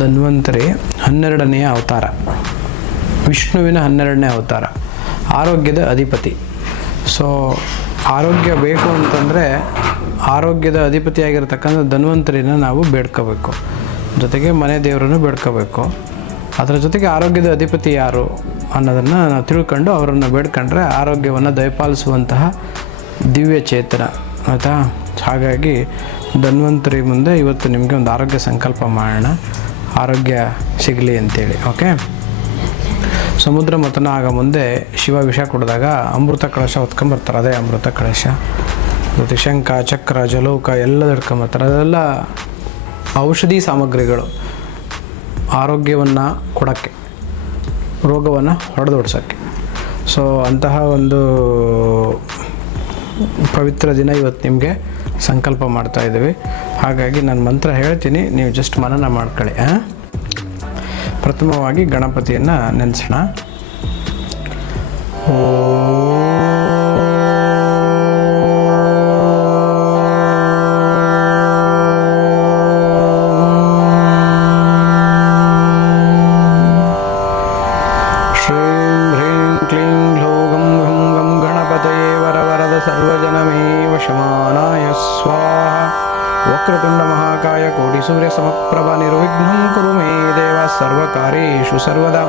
ಧನ್ವಂತರಿ 12ನೆಯ ಅವತಾರ, ವಿಷ್ಣುವಿನ 12ನೇ ಅವತಾರ, ಆರೋಗ್ಯದ ಅಧಿಪತಿ. ಸೊ ಆರೋಗ್ಯ ಬೇಕು ಅಂತಂದರೆ ಆರೋಗ್ಯದ ಅಧಿಪತಿಯಾಗಿರ್ತಕ್ಕಂಥ ಧನ್ವಂತರಿನ ನಾವು ಬೇಡ್ಕೋಬೇಕು, ಜೊತೆಗೆ ಮನೆ ದೇವರನ್ನು ಬೇಡ್ಕೋಬೇಕು. ಅದರ ಜೊತೆಗೆ ಆರೋಗ್ಯದ ಅಧಿಪತಿ ಯಾರು ಅನ್ನೋದನ್ನು ನಾವು ತಿಳ್ಕೊಂಡು ಅವರನ್ನು ಬೇಡ್ಕೊಂಡ್ರೆ ಆರೋಗ್ಯವನ್ನು ದಯಪಾಲಿಸುವಂತಹ ದಿವ್ಯ ಚೇತನ, ಆಯಿತಾ. ಹಾಗಾಗಿ ಧನ್ವಂತರಿ ಮುಂದೆ ಇವತ್ತು ನಿಮಗೆ ಒಂದು ಆರೋಗ್ಯ ಸಂಕಲ್ಪ ಮಾಡೋಣ, ಆರೋಗ್ಯ ಸಿಗಲಿ ಅಂತೇಳಿ. ಓಕೆ. ಸಮುದ್ರ ಮಥನ ಆಗ ಮುಂದೆ ಶಿವ ವಿಷ ಕುಡಿದಾಗ ಅಮೃತ ಕಳಶ ಹೊತ್ಕೊಂಬರ್ತಾರೆ, ಅದೇ ಅಮೃತ ಕಳಶ. ಮತ್ತು ಶಂಖ, ಚಕ್ರ, ಜಲೌಕ ಎಲ್ಲ ಹಿಡ್ಕೊಂಬರ್ತಾರೆ. ಅದೆಲ್ಲ ಔಷಧಿ ಸಾಮಗ್ರಿಗಳು, ಆರೋಗ್ಯವನ್ನು ಕೊಡೋಕ್ಕೆ, ರೋಗವನ್ನು ಹೊಡೆದೋಡ್ಸೋಕ್ಕೆ. ಸೊ ಅಂತಹ ಒಂದು ಪವಿತ್ರ ದಿನ ಇವತ್ತು ನಿಮಗೆ ಸಂಕಲ್ಪ ಮಾಡ್ತಾಯಿದ್ದೀವಿ. ಹಾಗಾಗಿ ನಾನು ಮಂತ್ರ ಹೇಳ್ತೀನಿ, ನೀವು ಜಸ್ಟ್ ಮನನ ಮಾಡ್ಕೊಳ್ಳಿ. ಪ್ರಥಮವಾಗಿ ಗಣಪತಿಯನ್ನು ನೆನೆಸೋಣ. ಶ್ರೀಂ ಹ್ರೀಂ ಕ್ಲೀಂ ಘ್ಲೋಗಂ ಘಂ ಗಂ ಗಣಪತಯೇ ವರವರದ ಸರ್ವಜನಮೇವ ಶಮಾನಾಯ ಸ್ವಾಹ. ವಕ್ರತುಂಡ ಮಹಾಕಾಯ ಕೋಟಿ ಸೂರ್ಯ ಸಮಪ್ರಭ ನಿರ್ವಿಘ್ನಂ ಕುರು ಮೇ ದೇವ ಸರ್ವಕಾರ್ಯೇಷು ಸರ್ವದಾ.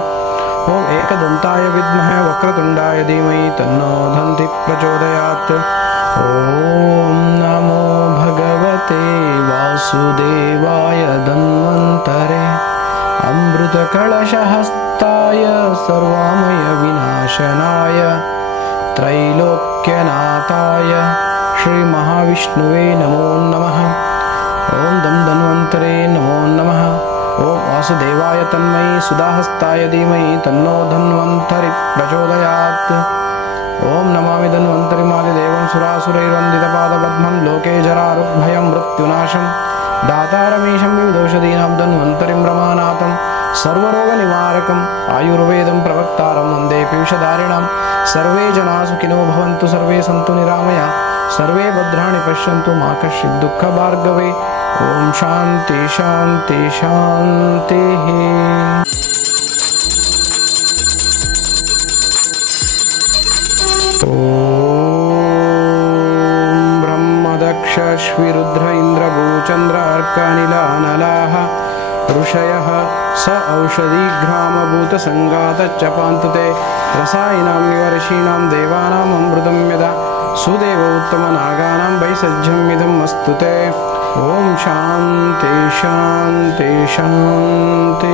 ಓಂ ಏಕದಂತಾಯ ವಿದ್ಮಹೇ ವಕ್ರತುಂಡಾಯ ಧೀಮಹಿ ತನ್ನೋ ದಂತಿ ಪ್ರಚೋದಯಾತ್. ಓಂ ನಮೋ ಭಗವತೆ ವಾಸುದೇವಾಯ ಧನ್ವಂತರೆ ಅಮೃತ ಕಳಶಹಸ್ತಾಯ ಸರ್ವಾಮಯ ವಿನಾಶನಾಯ ತ್ರೈಲೋಕ್ಯನಾಥಾಯ ಶ್ರೀ ಮಹಾವಿಷ್ಣುವೇ ನಮೋ ನಮಃ. ಓಂ ದಂ ಧನ್ವಂತರೇ ನಮೋ ನಮಃ. ಓಂ ವಾಸುದೇವಾಯ ತನ್ಮಯಿ ಸುಧಾಹಸ್ತಾಯ ಧೀಮಹಿ ತನ್ನೋ ಧನ್ವಂತರಿ ಪ್ರಚೋದಯಾತ್. ಓಂ ನಮಾಮಿ ಧನ್ವಂತರಿ ಮಾದಿದೇವಂ ಸುರಾಸುರೈರ್ವಂದಿತಪಾದಪದ್ಮಂ ಲೋಕೆ ಜರಾರುಗ್ಭಯಂ ಮೃತ್ಯುನಾಶಂ ದಾತಾರಮೀಶಂ ವಿವಿಧೌಷಧೀನಾಂ ಧನ್ವಂತರಿಂ ರಮಾನಾಥಂ ಸರ್ವರೋಗ ನಿವಾರಕಂ ಆಯುರ್ವೇದಂ ಪ್ರವಕ್ತಾರಂ ವಂದೇ ಪೀಯೂಷಧಾರಿಣಾಂ. ಸರ್ವೇ ಜನಾ ಸುಖಿನೋ ಭವಂತು, ಸರ್ವೇ ಸಂತು ನಿರಾಮಯ, ಸರ್ವೇ ಭದ್ರಾಣಿ ಪಶ್ಯಂತು ಮಾ ಕಶ್ಚಿತ್ ದುಃಖ ಭಾರ್ಗವೇ. ಓಂ ಶಾಂತಿ ಶಾಂತಿ ಶಾಂತಿ. ಓಂ ಬ್ರಹ್ಮದಕ್ಷ ಶ್ವಿರುದ್ರ ಇಂದ್ರ ಭೂಚಂದ್ರ ಅರ್ಕಾನಿಲಾನಲಾಹ ಋಷಯಃ ಸ ಔಷಧಿಘ್ರಾಮಭೂತ ಸಂಗಾತಚ್ಚ ಪಾಂತುತೆ ರಸಾಯನಾಂ ವಿವರ್ಷೀಣಾಂ ದೇವಾನಾಂ ಅಮೃತಂ ಯದಾ ಸುದೇವ ಉತ್ತಮ ನಾಗಾನಾಂ ವೈಸಜ್ಯಂ ಇದಂ ಅಸ್ತುತೆ. ಓಂ ಶಾಂತಿ ಶಾಂತಿ ಶಾಂತಿ.